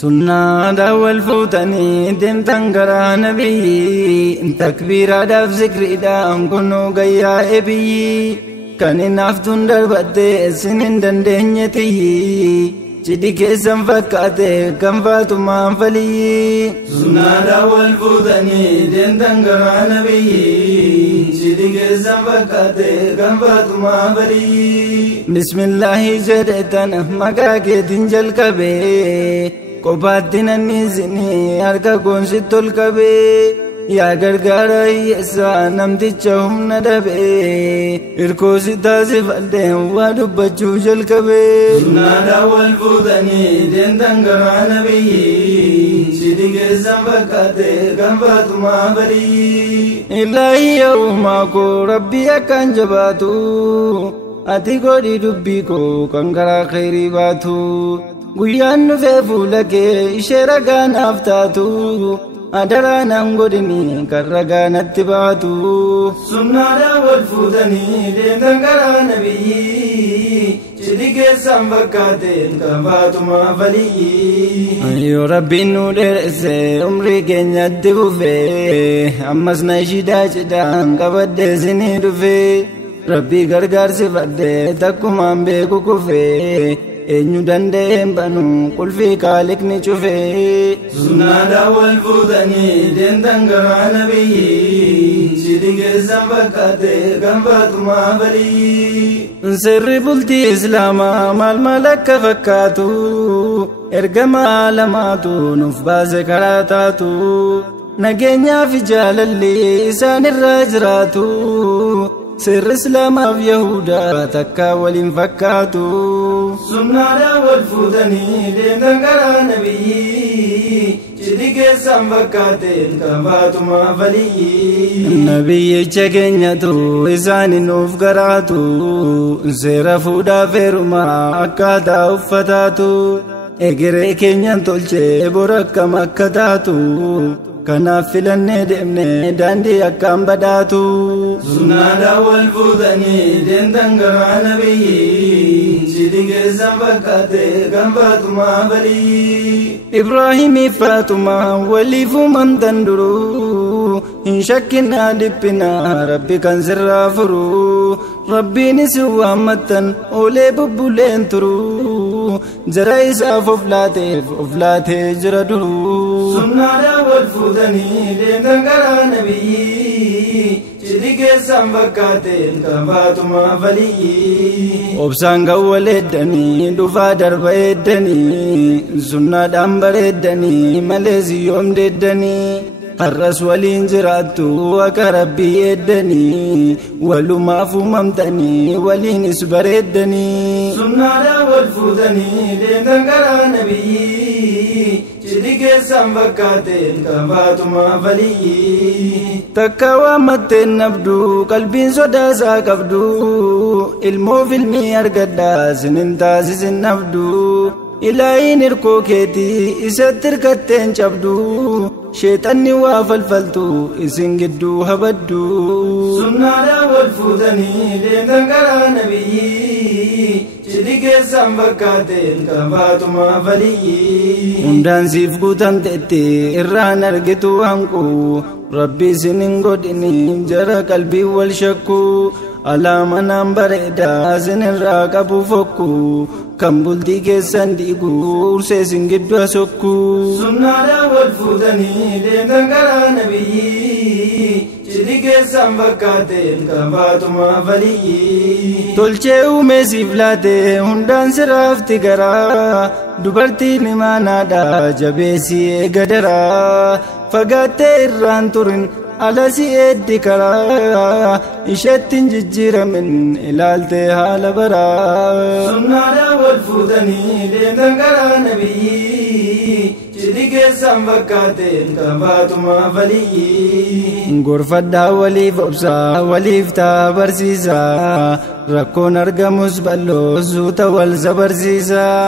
سنة داول فوتني دم تنقرا نبي تكبير داف ذكر دام كنو قيا ابي كان نافتون دربت سنين دندنيتي جدي كيسم فكاتي كم فاتما فلي سنة داول فوتني دم تنقرا نبي جدي كيسم فكاتي كم فاتما فلي بسم الله جدتنا مكاكي تنجل كبي قبادنا نيزني أركا كونسيت الكبي يا غرغارا يسا نمتيچهم ندبي إركوسي تازف الدهم ودبچو جلكبي سنادا والفوتني دين تنقر نبي شدق الزنفكاتي كنفاتما بري إلهي يوماكو ربي أكان جباتو أتي قولي دبيكو كنقرا خيري باتو guyyaan dhufee fuula kee ishee ragaan aftaatu adaraan hangodhini kan ragaa natti baatu sunnaadhaan wal fuutanii deemtan karaa nabiyyi cidhi keessaan fakkaateen kan faatuma faliyyi yoo rabbiin nu dheeresse umrii keenyatti fufee ammas na ishiidhaa cidhaan qabadhee sinii dhufee rabbii gargaarsi fadhee takkumaan beeku kufee eenyu danda'een banu qulfii kaaliqni cufee sunnaadhaan wal fuutanii deemtan karaa nabiyyi cidhi keessaan fakkaatee kan faatumaa faliyyi sirri bultii islaamaa maal akka fakkaatu ergamaa lamaatu nuuf baase karaa taatu nageenyaa fi jaalalli isaanirraa jiraatu سر إسلام في يهودا تكا ولين فكاتو سنادا والفوتني دين كرا نبي جدي كيسان فكاتين كفاتما فلي نبي جكنيتو إسان نوف قراتو سير فودا فيرما أكاتا أفتاتو إجري كنيان تولشي بركة مكتاتو kanaaf filannee deemnee daandii akkaan badhaatu sunnaadhaan wal fuutanii deemtan karaa nabiyyi cidhi keessaan fakkaatee kan faatumaa falii Ibraahimiif Faatumaa waliif uumamtan duruu hin shakkinaa dhiphinaa rabbi kan sirraa furuu rabbiin isin waammattan oolee bubbuleen turuu jara isaaf of laatee jira duruu sunnaadhaan wal fuutanii deemtan karaa nabiyyi cidhi keessaan fakkaateen kan faatumaa faliyyi obsaan kan wal eeddanii dhufaa darba eeddanii sunnaadhaan bareeddanii malee siyyoom deeddanii har'as waliin jiraattu akka rabbii eeddanii walumaaf uumamtanii waliinis bareeddanii sunnaadhaan wal fuutanii deemtan karaa nabiyyi cidhi keessaan fakkaateen kan faatumaa faliyyi takka waammatteen nabduu qalbiin sodaasaa qabdu ilmoof ilmii argadhaa sinin taasisin nabduu ilaahiin hirkoo keetii isatti hirkatteen cabdu sheexanni waa falfaltu isin gidduu habaddu sunnaadhaan wal fuutanii deemtan karaa nabiyyi cidhi keessaan fakkaateen kan faatumaa faliyyi hundaan siif guutamteetti irraan argitu hanqu rabbi isin hin godhini jara qalbii wal shakku alaamanaan bareedaa isinirraa qabu fokku kan bultii keessan dhiigu ursee isin gidduu sokku sunnaadhaan wal fuutanii deemtan karaa nabiyyi cidhi keessaan fakkaateen kan faatumaa faliyyi tolchee uumee siif laatee hundaan siraafti garaa dubartiin imaanaadhaa jabeessii eegadaraa fagaattee irraan turin alasi eeddi karaa isheettiin jijjiiramin ilaaltee haala baraa sunnaadhaan wal fuutanii deemtan karaa nabiyyi cidhi keessaan fakkaateen kan faatumaa faliyyi gorfadhaa waliif obsaa waliif taa barsiisaa rakkoon argamus bal'oo suuta wal sabarsiisaa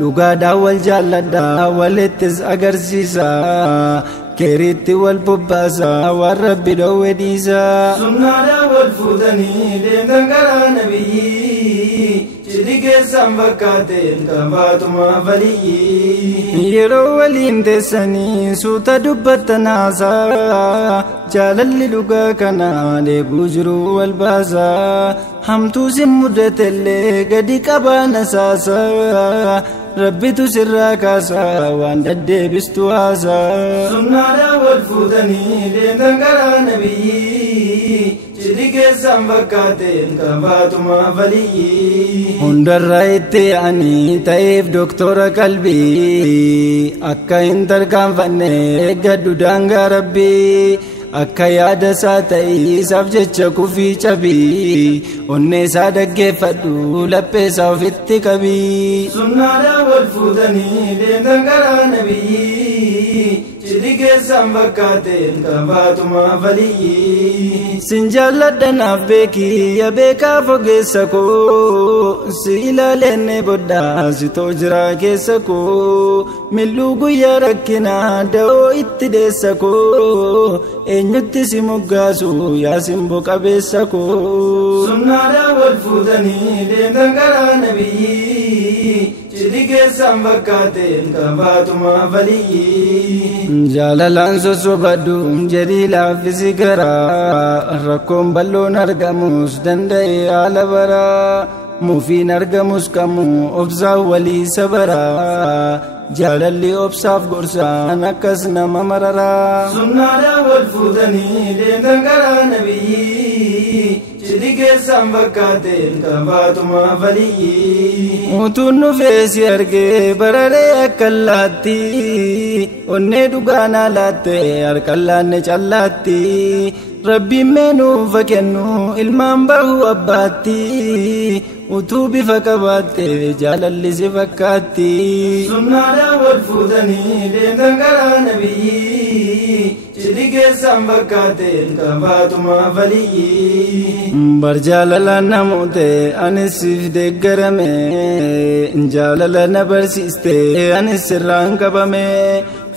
dhugaadhaan wal jaalladhaa walittis agarsiisaa keeritti wal bobbaasaa waan rabbi dhoowwe dhiisaa sunnaadhaan wal fuutanii deemtan karaa nabiyyi cidhi keessan fakkaateen qabaatuma valii yeroo waliin teessanii suuta dubbattan haasaa jaalalli dhugaa kana deebuu jiru wal baasaa hamtuu sin mudatellee gadi qabaana saasaa rabbitu sirraa kaasaa waan daddeebistu haasaa sunnaadhaan wal fuutanii deemtan karaa nabiyyi cidhi keessan fakkaateen qabaatuma valii hundarra itti yaa'anii ta'eef doktora qalbii akka hin tarkaanfanne eeggadhu daangaa rabbii akka yaada isaa ta'iisaaf jecha kufii cabii onnee isaa dhaggeeffadhu laphee isaa ofitti qabii sunnaadhaan wal fuutanii deemtan karaa nabiyyi cidhi keessan fakkaateen qabaatuma valii sin jaalladha naaf beekii ya beekaa fogeessa koo si ilaaleenne bodhaa sitoo jira keessa koo milluu guyyaa rakkinaa da'oo itti deessa koo eenyutti si moggaasu yaa simbo qabeessa koo sunnaadhaan wal fuutanii deemtan karaa nabiyyi cidhi keessan fakkaateen qabaatuma valii jaalalaan sosobadhu jedhii laaffisi garaa rakkoon balloon argamus danda'e haala baraa muufiin argamus kamuu obsaan walii sabaraa jaalalli obsaaf gorsaan akkas nama mararaa sunnaadhaan wal fuutanii deemtan karaa nabiyyi cidhi keessan fakkaateen qabaatuma valii utuun dhufee si argee bararee akka allaatti onnee dhugaanaa laatte harkaan laanne callaatti rabbiin meenuufa kennu ilmaan bahu abbaatti utuu bifa qabaatte jaalalli si fakkaatti sunnaadhaan wal fuutanii deemtan karaa nabiyyi cidhi keessan fakkaateen qabaatuma valii bar jaalalaan namoota anis siif deeggarame jaalala na barsiiste anis sirraan qabame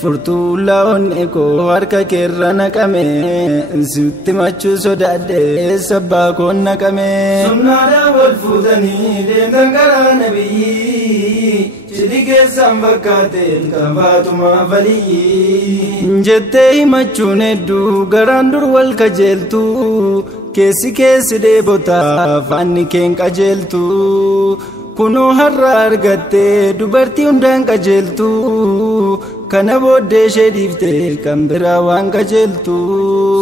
furtuullaa onnee koo harka keerra naqame sitti machuu sodaadhe sabbaa koon naqame sunnaadhaan wal fuutanii deemtan karaa nabiyyi cidhi keessan fakkaateen qabaatuma valii jettee himachuun hedduu garaan dur wal kajeeltu keessi dheebotaa faanni keen qajeeltu kunoo har'a argattee dubartii hundaan qajeeltu kana booddee ishee dhiiftee kan biraa waan qajeeltu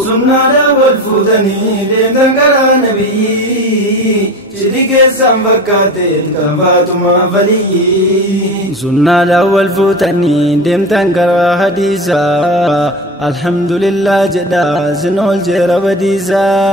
sunnaadhaan wal fuutanii deemtan karaa nabiyyi cidhi keessan fakkaateen qabaatuma valii sunnaadhaan wal fuutanii deemtan karaa hadiisaa alhamdulillah jedhaa sin oolchee badiisaa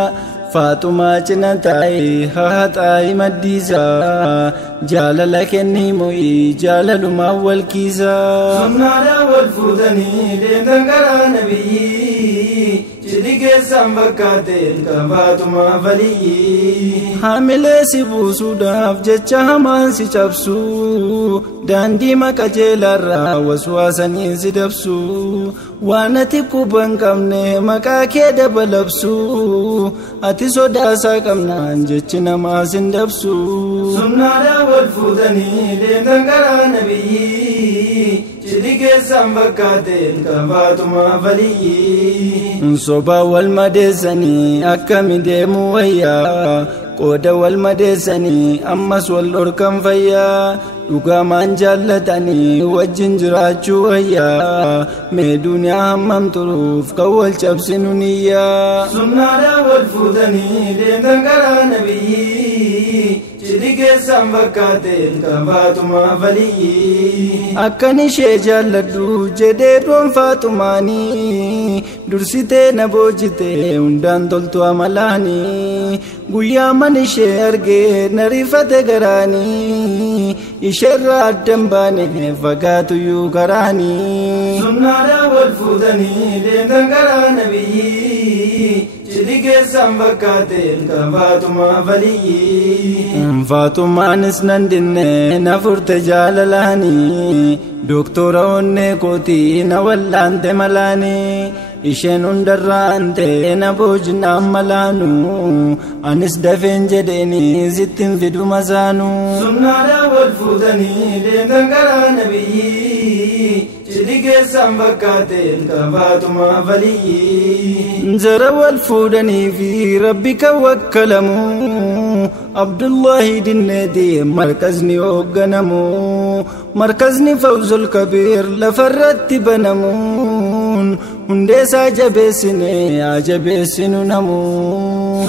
Faatumaa cina taa'ee haxaa'i maddiisaa jaalala kennii mo'ii jaalalumaan wal kiisaa sunnaadhaan wal fuutanii deemtan karaa nabiyyi cidhi keessan fakkaateen qabaatuma valii haamilee si buusuudhaaf jecha hamaan si cabsuu daandii maqajeelarraa waswaasanii si dabsuu waan ati quban qabne maqaa kee dabalabsuu ati sodaasaa qabnaan jechi namaa sin dabsuu sunnaadhaan wal fuutanii deemtan karaa nabiyyi cidhi keessan fakkaateen qabaatuma valii sobaa wal madeessanii akkami deemuu wayyaa qooda wal madeessanii ammas wal dhorkan fayyaa dhugamaan jaallatanii wajjin jiraachuu wayyaa mee duniyaa hammam turuuf kan wal cabsinu niyyaa sunnaadhaan wal fuutanii deemtan karaa nabiyyi cidhi keessan fakkaateen qabaatuma valii akkan ishee jaalladhu jedhee dhuunfaatumaanii dursitee na boojitee hundaan toltu amalaanii guyyaa man ishee argee na rifate garaanii isheerraa addan baane fagaatuyyuu karaanii sunnaadhaan wal fuutanii deemtan karaa nabiyyi cidhi keessan fakkaateen qabaatuma valii Faatumaanis nan dinne na furte jaalalaanii doktora onnee kootii na wallaante malaanii isheen hundarraan ta'e na boojinaan malaanu anis dafeen jedheeni sittin fidu masaanu sunnaadhaan wal fuutanii deemtan karaa nabiyyi cidhi keessan bakkaateen kabaatuma faliyyi jara wal fuudhanii fi rabbi kan wakkalamu Abdullahi dinneeti markazni hoogganamu markazni Fawzul Kabiir lafarratti banamuun hundeesaa jabeessine haa jabeessinu namu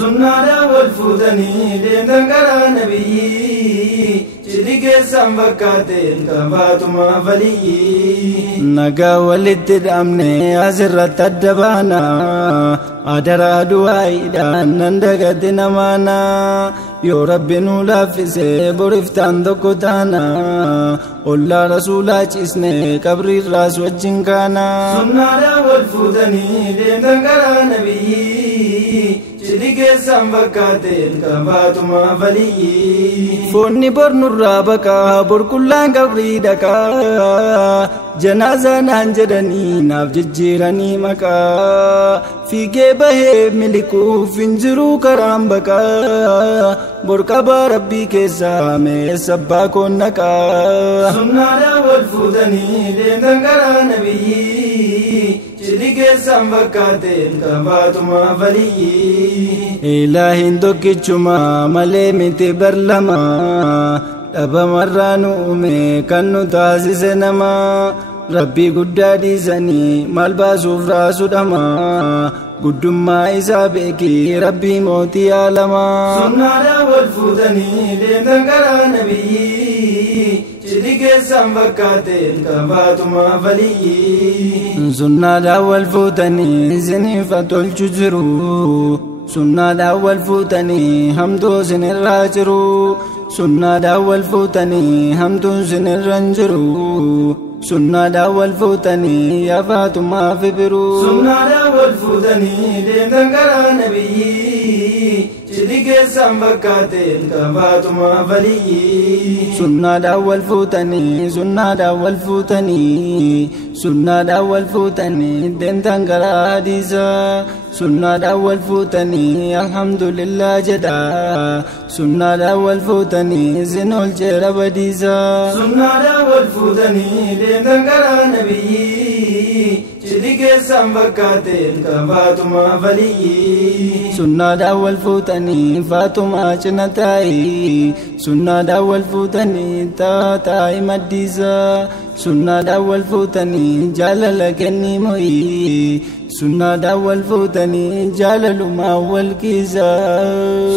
sunnaadhaan wal fuudhanii deemtan karaa nabiyyi cidhi keessan bakkaateen kabaatuma faliyyi nagaa walitti dhaamne asirratti adda baana adaraa du'aayiidhaan nan dagatti namaana yoo rabbi nu laaffise boriftaan tokko taana ollaa rasuulaa ciisne qabriirraas wajjin kaana sunnaadhaan wal fuudhanii deemtan karaa nabiyyi cidhi keessan bakkaateen kabaatuma faliyyi foonni bor nurraa baqaa bor qullaan qabrii dhaqaa janaazaa naan jedhanii naaf jijjiiranii maqaa fiigee bahee milikuuf hin jiruu karaan baqaa bor qabaa rabbii keessaa meessa abbaa koon naqaa sunnaadhaan wal fuudhanii deemtan karaa nabiyyi cidhi keessan bakkaateen kabaatuma faliyyi ilaahiin tokkichuma malee miti barlama dhabamarraa nu uume kan nu taasise nama rabbii guddaa dhiisanii maal baasuuf raasudhama guddummaa isaa beekii rabbii mootii aalamaa sunnaadhaan wal fuudhanii deemtan karaa nabiyyi cidhi keessan bakkaateen kabaatuma faliyyi sunnaadhaan wal fuudhanii isiniif tolchu jiru sunnaadhaan wal fuudhanii hamtuu isinirraa jiru sunnaadhaan wal fuudhanii hamtuun isinirra hin jiru sunnaadhaan wal fuudhanii yaa Faatumaa fi biruu sunnaadhaan wal fuudhanii deemtan karaa nabiyyi cidhi keessan bakkaateen kabaatuma faliyyi sunnaadhaan wal fuudhanii sunnaadhaan wal fuudhanii sunnaadhaan wal fuudhanii deemtan karaa hadiisaa sunnaadhaan wal fuudhanii alhamdulillah jedha sunnaadhaan wal fuudhanii isin oolcheera badiisaa sunnaadhaan wal fuudhanii deemtan karaa nabiyyi cidhi keessan bakkaateen kabaatuma faliyyi sunnaadhaan wal fuudhanii Faatumaa cina taa'i sunnaadhaan wal fuudhanii taa'i maddiisaa sunnaadhaan wal fuudhanii jaalala kennii mo'ii sunnaadhaan wal fuudhanii jaalalumaan wal kiisaa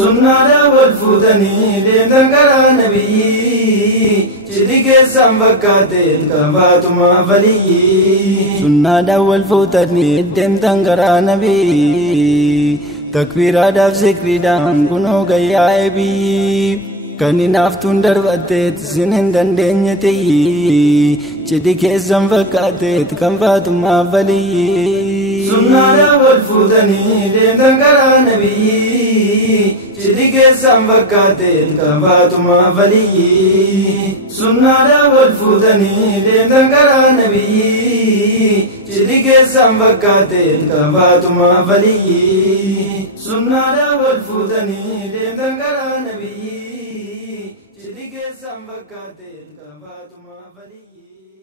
sunnaadhaan wal fuudhanii deemtan karaa nabiyyi cidhi keessan bakkaateen kabaatuma faliyyi sunnaadhaan wal fuudhanii deemtan karaa nabiyyi takbiiraadhaaf zikriidhaan kunoo gayyaa eebiyyi kan hinaaftuun darbatteet isin hin dandeenye ta'ii cidhi keessan fakkaateet kan Faatumaa faliyyi sunnaadhaan wal fuudhanii deemtan karaa nabiyyi cidhi keessan bakkaateen kan Faatumaa faliyyi sunnaadhaan wal fuudhanii deemtan karaa nabiyyi cidhi keessan bakkaateen kan Faatumaa faliyyi sunnaadhaan wal fuudhanii deemtan karaa nabiyyi cidhi keessan bakkaateen kan Faatumaa faliyyi